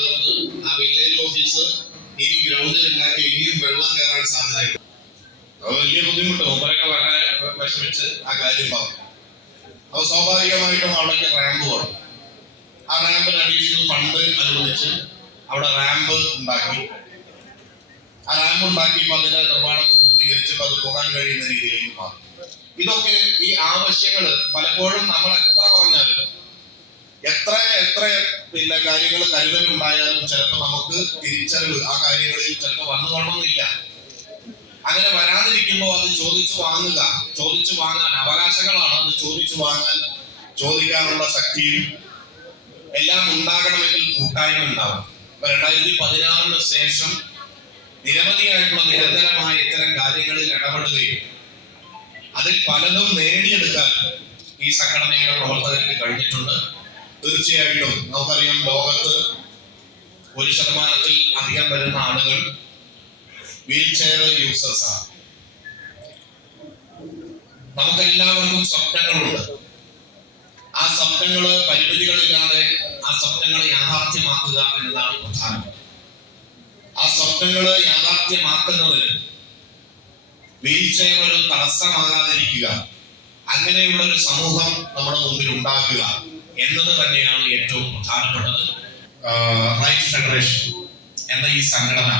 തകർന്ന് ആ village office ഇനി ഗ്രൗണ്ടിൽ ഉണ്ടാക്കി ഇനിയും വെള്ളം കയറാൻ സാധ്യതയുണ്ട്. അത് വലിയ ബുദ്ധിമുട്ട്. മുമ്പൊക്കെ വളരെ വിഷമിച്ച് ആ കാര്യം പറഞ്ഞു. അപ്പൊ സ്വാഭാവികമായിട്ടും അവിടേക്ക് റാമ്പ് വേണം. ആ റാമ്പിന് അഡീഷണൽ ഫണ്ട് അനുവദിച്ച് അവിടെ റാമ്പ് ഉണ്ടാക്കി. ആ റാമ്പ് ഉണ്ടാക്കിയപ്പോൾ അതിന്റെ നിർമ്മാണത്തെ പൂർത്തീകരിച്ചപ്പോൾ അത് പോകാൻ കഴിയുന്ന രീതിയിലേക്ക് മാറി. ഇതൊക്കെ ഈ ആവശ്യങ്ങള് പലപ്പോഴും നമ്മൾ എത്ര പറഞ്ഞാലും എത്ര കാര്യങ്ങൾ കരുതലുണ്ടായാലും ചിലപ്പോൾ നമുക്ക് തിരിച്ചറിവ് ആ കാര്യങ്ങളിൽ ചിലപ്പോൾ വന്നുകൊള്ളണമെന്നില്ല. അങ്ങനെ വരാതിരിക്കുമ്പോൾ അത് ചോദിച്ചു വാങ്ങാൻ അവകാശങ്ങളാണ്. അത് ചോദിക്കാനുള്ള ശക്തിയും എല്ലാം ഉണ്ടാകണമെങ്കിൽ കൂട്ടായ്മ ഉണ്ടാവും. 2016 ശേഷം നിരവധിയായിട്ടുള്ള നിരന്തരമായ ഇത്തരം കാര്യങ്ങളിൽ ഇടപെടുകയും അതിൽ പലതും നേടിയെടുക്കാൻ ഈ സംഘടനയുടെ പ്രവർത്തകർക്ക് കഴിഞ്ഞിട്ടുണ്ട്. തീർച്ചയായിട്ടും നമുക്കറിയാം, ലോകത്ത് 1% അധികം വരുന്ന ആളുകൾ വീൽ ചെയർ യൂസേഴ്സ് ആണ്. നമുക്കെല്ലാവർക്കും സ്വപ്നങ്ങളുണ്ട്. ആ സ്വപ്നങ്ങള് പരിമിതികളില്ലാതെ ആ സ്വപ്നങ്ങളെ യാഥാർത്ഥ്യമാക്കുക എന്നതാണ് പ്രധാനം. ആ സ്വപ്നങ്ങള് യാഥാർത്ഥ്യമാക്കുന്നതിന് വീൽ ചെയർ ഒരു തടസ്സമാകാതിരിക്കുക, അങ്ങനെയുള്ള ഒരു സമൂഹം നമ്മുടെ മുമ്പിൽ ഉണ്ടാക്കുക എന്നത് തന്നെയാണ് ഏറ്റവും പ്രധാനപ്പെട്ടത്. റൈറ്റ് ഫെഡറേഷൻ എന്ന ഈ സംഘടന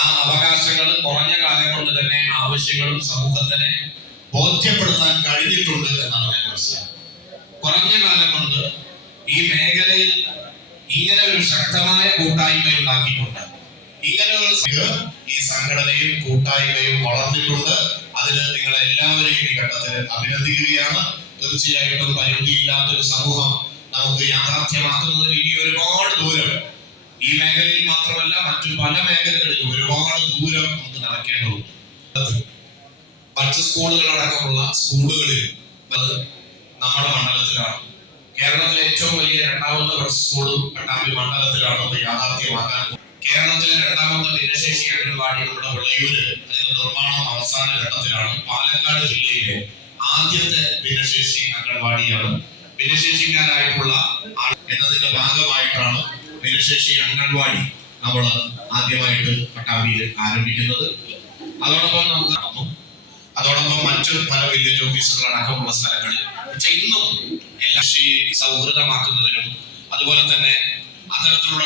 ആ അവകാശങ്ങൾ കുറഞ്ഞ കാലം കൊണ്ട് തന്നെ ആവശ്യങ്ങളും സമൂഹത്തിനെ ബോധ്യപ്പെടുത്താൻ കഴിഞ്ഞിട്ടുണ്ട് എന്നാണ് ഞാൻ മനസ്സിലാക്കുന്നത്. കുറഞ്ഞ കാലം കൊണ്ട് ഈ മേഖലയിൽ ഇങ്ങനെ ഒരു ശക്തമായ കൂട്ടായ്മ ഉണ്ടാക്കിയിട്ടുണ്ട്. ഇങ്ങനെ ഈ സംഘടനയും കൂട്ടായ്മയും വളർന്നിട്ടുണ്ട്. അതിന് നിങ്ങളെ എല്ലാവരെയും ഈ ഘട്ടത്തിൽ അഭിനന്ദിക്കുകയാണ്. തീർച്ചയായിട്ടും പരിമിതിയില്ലാത്തൊരു സമൂഹം നമുക്ക് യാഥാർത്ഥ്യമാക്കുന്നതിന് ഇനി ഒരുപാട് ദൂരം, ഈ മേഖലയിൽ മാത്രമല്ല മറ്റു പല മേഖലകളിലും ഒരുപാട് ദൂരം നമുക്ക് നടക്കേണ്ടതുണ്ട്. മറ്റ് സ്കൂളുകളടക്കമുള്ള സ്കൂളുകളിൽ അത് നമ്മുടെ മണ്ഡലത്തിലാണ്. കേരളത്തിലെ ഏറ്റവും വലിയ രണ്ടാമത്തെ ബഡ്സ് സ്കൂളും പട്ടാമ്പി മണ്ഡലത്തിലാണ് അത് യാഥാർത്ഥ്യമാക്കാൻ. കേരളത്തിലെ രണ്ടാമത്തെ ഭിന്നശേഷി അംഗൻവാടി നമ്മുടെ വെള്ളിയൂര്, അതിന്റെ നിർമ്മാണം അവസാന ഘട്ടത്തിലാണ്. പാലക്കാട് ജില്ലയിലെ ആദ്യത്തെ ഭിന്നശേഷി അംഗൻവാടിയാണ്. ഭിന്നശേഷിക്കാരായിട്ടുള്ള എന്നതിന്റെ ഭാഗമായിട്ടാണ് ഭിന്നശേഷി അംഗൻവാടി നമ്മൾ ആദ്യമായിട്ട് പട്ടാമ്പിയിൽ ആരംഭിക്കുന്നത്. അതോടൊപ്പം മറ്റു പല വില്ലേജ് ഓഫീസുകൾ അടക്കമുള്ള സ്ഥലങ്ങളിൽ പക്ഷെ ഇന്നും എല്ലാ സൗഹൃദമാക്കുന്നതിനും അതുപോലെ തന്നെ അത്തരത്തിലുള്ള